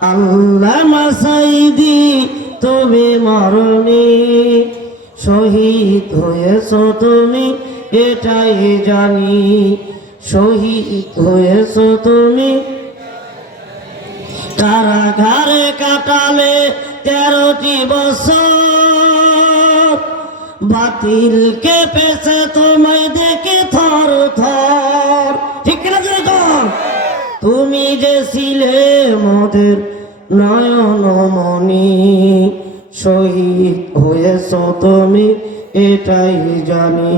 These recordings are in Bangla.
আল্লামা সাঈদী তুমি মরনি, শহীদ হয়েছ তুমি এটাই জানি, শহীদ হয়েছ তুমি। কারাগারে কাটালে 13টি বছর, বাতিল কেঁপেছে তোমায় দেখে থর থর। ঠিক না যেরকম তুমি যে ছিলে মোদের নয়নমণি, শহীদ হয়েছ তুমি এটাই জানি।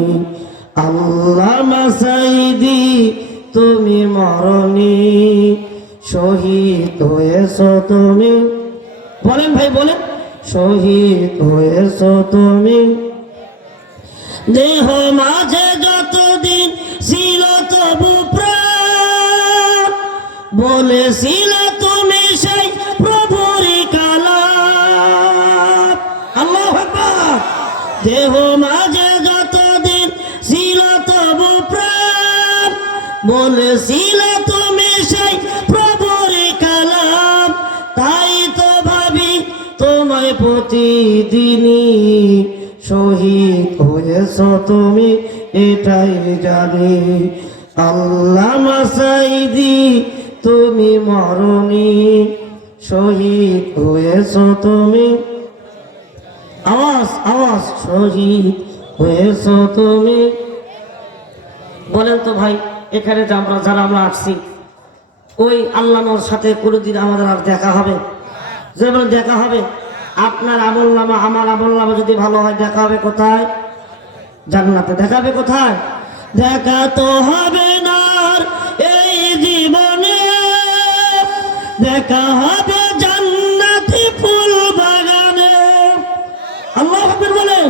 আল্লামা সাঈদী তুমি মরনি, শহীদ হয়েছ তুমি। বলেন ভাই বলেন, শহীদ হয়েছ তুমি। দেহ মাঝে যতদিন ছিল তবু প্রাণ, বলেছিল তুমি সেই প্রভুর কালাম। আল্লাহু আকবার। দেহ মাঝে যতদিন ছিল তবু প্রাণ, বলেছিল তুমি সেই প্রভুর কালাম। তাই তো ভাবি তোমায় প্রতিদিনই, শহীদ হয়েছ তুমি এটাই জানি। আল্লামা সাঈদী তুমি মরনি, শহীদ হয়েছ তুমি। আওয়াজ আওয়াজ, শহীদ হয়েছ তুমি। বলেন তো ভাই, এখানে যারা আমরা আসছি, ওই আল্লামার সাথে কোনোদিন আমাদের আর দেখা হবে? যেমন দেখা হবে, আপনার আমলনামা আমার আমলনামা যদি ভালো হয়, দেখা হবে কোথায়? জান্নাতে। দেখা হবে কোথায়? দেখা তো হবে না এই জীবনে, দেখা হবে জান্নাতি ফুল বাগানে। আল্লাহু আকবার বলেন।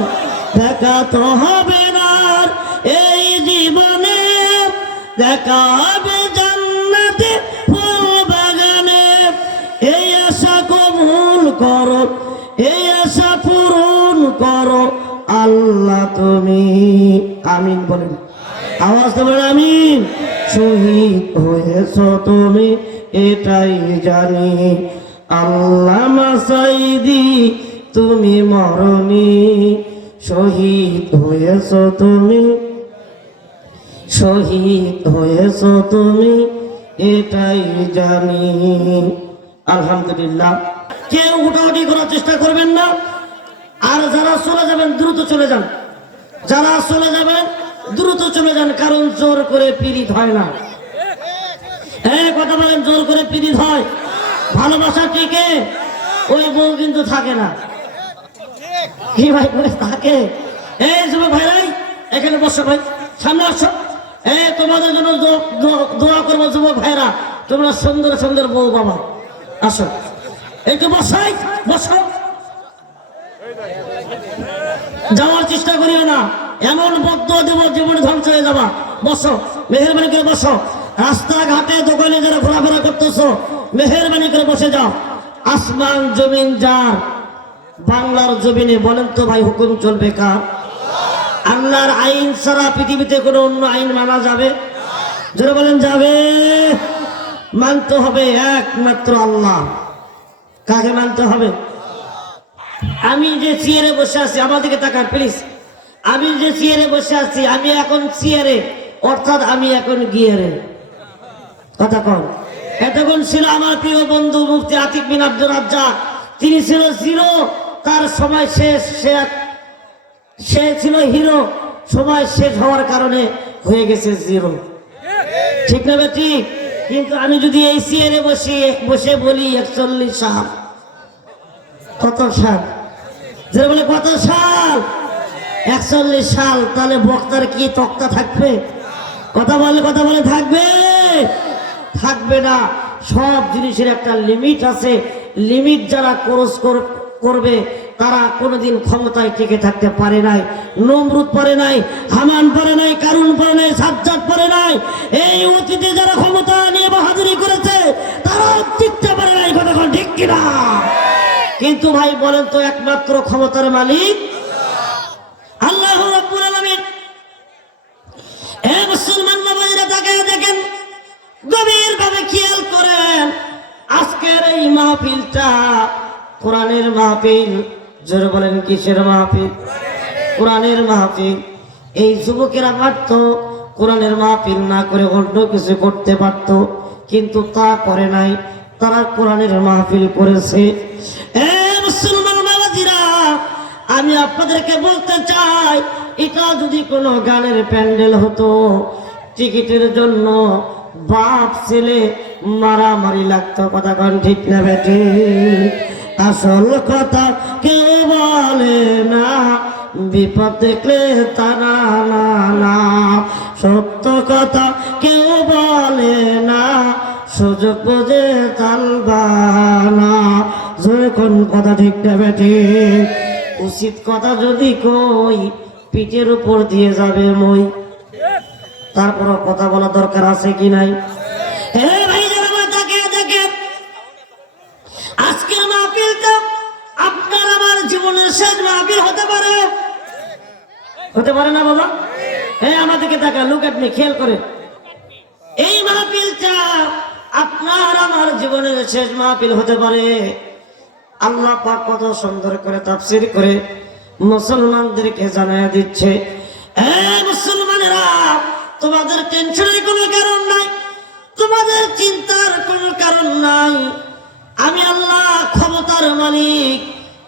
দেখা তো হবে না এই জীবনে, দেখা হবে জান্নাতি ফুল বাগানে। এই আশা কবুল করো, এই আশা পূরণ করো আল্লাহ তুমি। আমিন বলেন, আওয়াজ দেবেন আমিন। শহীদ হয়েছ তুমি এটাই জানি। আল্লামা সাঈদী তুমি মরনি, শহীদ হয়েছ তুমি, শহীদ হয়েছ তুমি এটাই জানি। আলহামদুলিল্লাহ। কেউ উঠাউঠি করার চেষ্টা করবেন না। আর যারা চলে যাবেন দ্রুত চলে যান, যারা চলে যাবেন দ্রুত চলে যান, কারণ জোর করে পীড়িত হয় না। কথা বলেন, জোর করে পীড়িত হয়? ভালোবাসা টিকে, ওই বউ কিন্তু থাকে না। কি ভাই থাকে? এই যুবক ভাইরাই এখানে বসো, ভাই সামনে আসো। তোমাদের জন্য দোয়া করবো যুবক ভাইরা, তোমরা সুন্দর সুন্দর বউ বাবা আসো, একটু বসাই বসো। যাওয়ার চেষ্টা করিও না, এমন বদ্ধ দেব জীবন ধ্বংস হয়ে যাবা। বসো, মেহেরবানি করে বসো। রাস্তাঘাটে দোকানে যারা ঘোরাফেরা করতেছো, মেহেরবানি করে বসে যাও। আসমান জমিন যার, বাংলার জমিনে বলেন তো ভাই হুকুম চলবে কার? আল্লাহর আইন ছাড়া পৃথিবীতে কোনো অন্য আইন মানা যাবে? যারা বলেন যাবে। মানতে হবে একমাত্র আল্লাহ। কাকে মানতে হবে? আমি যে চেয়ারে বসে আছি, আমার দিকে তাকান প্লিজ। আমি যে চেয়ারে বসে আছি, আমি এখন চেয়ারে, অর্থাৎ আমি এখন গিয়ারে। কথা কন। এতক্ষণ ছিল আমার প্রিয় বন্ধু মুফতি আতিক বিন আব্দুর রাজ্জাক, তিনি ছিল জিরো, তার সময় শেষ। সে ছিল হিরো, সময় শেষ হওয়ার কারণে হয়ে গেছে জিরো। ঠিক না ঠিক? কিন্তু আমি যদি এই চেয়ারে বসে বলি 41 সাল, কত সাল? যে বলে কত সাল? 41 সাল, তাহলে বক্তার কি তক্তা থাকবে? কথা বলে থাকবে? থাকবে না। সব জিনিসের একটা লিমিট আছে। লিমিট যারা ক্রস করবে তারা কোনোদিন ক্ষমতায় টিকে থাকতে পারে নাই। নমরুদ পারে নাই, হামান পারে নাই, কারুন পারে নাই, সাজ্জাদ পারে নাই। এই অতীতে যারা ক্ষমতা নিয়ে বাহাদুরি করেছে তারাও টিকতে পারে নাই। কথা ঠিক কিনা? কিন্তু ভাই বলেন তো, একমাত্র ক্ষমতার মালিক আল্লাহ রাব্বুল আলামিন। মুসলমান নবীরা তাকে দেখেন, গভীর ভাবে খেয়াল করেন। আজকের এই মাহফিলটা কোরআনের মাহফিল। জোরে বলেন কিসের মাহফিল? কোরআনের মাহফিল। এই যুবকেরা পারত কোরআনের মাহফিল না করে অন্য কিছু করতে পারত, কিন্তু তা করে নাই, তারা কোরআনের মাহফিল করেছে। মুসলমান বাবাজিরা, আমি আপনাদেরকে বলতে চাই, এটা যদি কোনো গানের প্যান্ডেল হতো, টিকিটের জন্য বাপ ছেলে মারামারি লাগতো। কথা কোন ঠিক না বেটি? আসল কথা কেউ বলে না, বিপদ দেখলে তারা না না। সত্য কথা কেউ বলে না, সুযোগ বুঝে চালবানা। জোরে কোন কথা ঠিক না বেটি? উচিত কথা যদি কই, পিঠের উপর দিয়ে যাবে মই। তারপরও কথা বলা দরকার আছে কি নাই? আজকের মাহফিলটা আপনার আমার জীবনের শেষ মাহফিল হতে পারে, হতে পারে না বাবা? আমাদেরকে টাকা লুক আপনি খেয়াল করে, এই মাহফিলটা আপনার আমার জীবনের শেষ মাহফিল হতে পারে। আল্লাহ পাক কত সুন্দর করে তাফসীর করে মুসলমানদেরকে জানায়া দিচ্ছে, মুসলমানেরা, তোমাদের টেনশনের কোনো কারণ নাই, তোমাদের চিন্তার কোনো কারণ নাই। আমি আল্লাহ ক্ষমতার মালিক।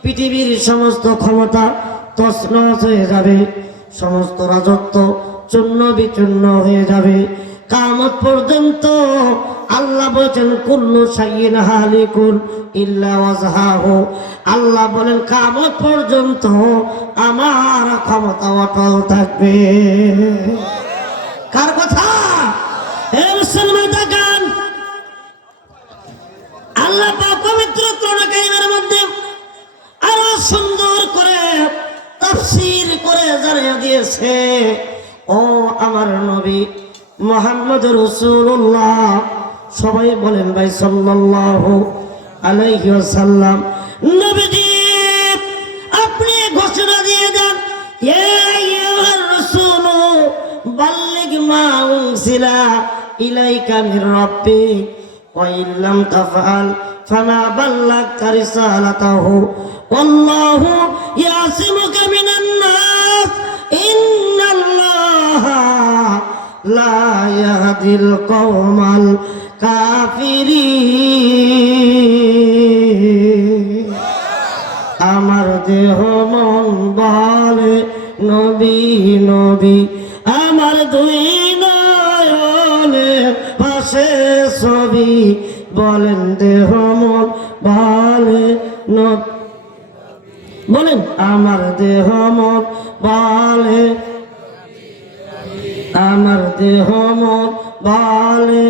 পৃথিবীর সমস্ত ক্ষমতা তছনছ হয়ে যাবে, সমস্ত রাজত্ব চূর্ণ বিচূর্ণ হয়ে যাবে কিয়ামত পর্যন্ত। আল্লাহ বলেন কুল্লু শাইইন হালিকুন ইল্লা ওয়াজহাহু। আল্লাহ বলেন কিয়ামত পর্যন্ত আমার ক্ষমতা অটল থাকবে। কার কথা? হে মুসলমান দেখেন, আল্লাহ পাক পবিত্র কোরআন কারীমের মধ্যে আরো সুন্দর করে তাফসীর করে জানিয়ে দিয়েছে, ও আমার নবী মুহাম্মদুর রাসূলুল্লাহ, সবাই বলেন ভাই সাল্লাল্লাহু আলাইহি ওয়াসাল্লাম। নবীজি আপনি ঘোষণা দিয়ে দেন, ইয়া আইয়ুহার রাসূল বাল্লিগ মা উনজিলা ইলাইকা মির রাব্বিক ওয়া ইল্লাম তাফআল ফামা বাল্লাগতা রিসালাতাহু ওয়াল্লাহু ইয়াসিমুকা মিনান নাস ইন্নাল্লাহা লা ইয়াহদিল কওমাল কাফিরিন। আমার দেহ মন বলে নবী নবী, আমার দুই নয়নে ভাসে ছবি, বলেন দেহ মন বলে নবী, বলেন আমার দেহ মন বলে, আমার দেহ মন বলে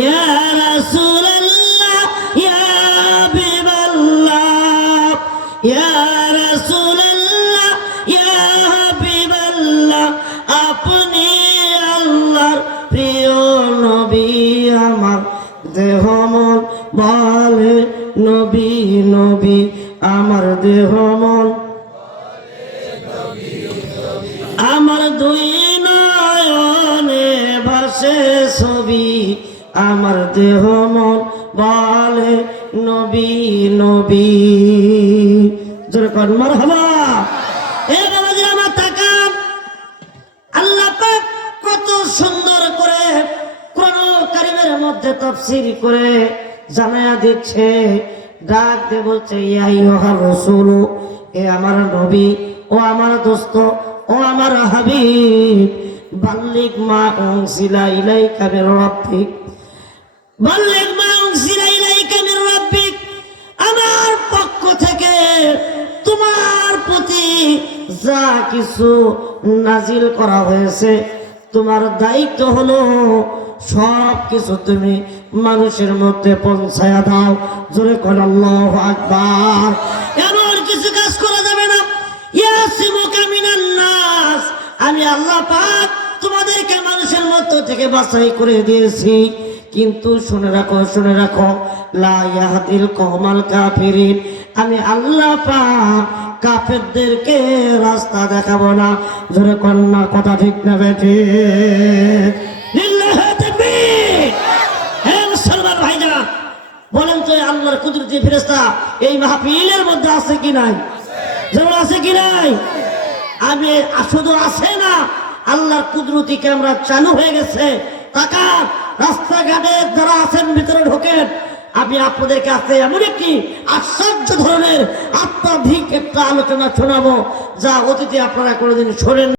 ইয়া রাসূলুল্লাহ ইয়া হাবিবাল্লাহ, ইয়া রাসূলুল্লাহ ইয়া হাবিবাল্লাহ, আপনি আল্লাহর প্রিয় নবী। আমার দেহ মন বলে নবী নবী, আমার দেহ মন, আমার দুই নয়নে ভাসে ছবি, আমার দেহ মন বলে নবী নবী। জোরে কোন মারহাবা। বাবাজি আমার তাকান, আল্লাহ পাক কত সুন্দর করে কোরআন কারীমের মধ্যে তাফসীর করে জানায়া দিচ্ছে, ডাক দিয়ে বলছে, ইয়া আইয়ুহার রাসূল, এ আমার নবী, ও আমার দোস্ত, ও আমার হাবিব, বাল্লিগ মা উনজিলা ইলাইকা মির রাব্বিক, বাল্লিগ মা উনজিলা ইলাইকা মির রাব্বিক, আমার পক্ষ থেকে তোমার প্রতি যা কিছু নাজিল করা হয়েছে, তোমার দায়িত্ব হলো সব কিছু তুমি মানুষের মধ্যে পৌঁছায়া দাও। জোরে কোন আল্লাহু আকবার। এমন কিছু কাজ করা যাবে না। ইয়াসিমুকা মিনান নাস, আমি আল্লাহ পাক তোমাদেরকে মানুষের মধ্য থেকে বাছাই করে দিয়েছি, কিন্তু শুনে রাখো, শুনে রাখো, লা ইয়াহদিল কওমাল কাফিরিন, আমি আল্লাহ পাক কাফেরদেরকে রাস্তা দেখাবো না। জোরে কন্যা কথা ঠিক না বেঠিক? লিল্লাহি তাকবীর। হে মুসলমান ভাইরা, বলেন তো এই আল্লাহর কুদরতি ফেরেশতা এই মাহফিলের মধ্যে আছে কি নাই? যেমন আছে কি নাই? আমি শুধু আছে না, আল্লাহর কুদরতি ক্যামেরা চালু হয়ে গেছে। টাকা রাস্তাঘাটে যারা আছেন ভিতরে ঢোকেন, আমি আপনাদের কাছে এমন একটি আশ্চর্য ধরনের আত্মাধিক একটা আলোচনা শোনাবো যা অতীতে আপনারা কোনোদিন শোনেন।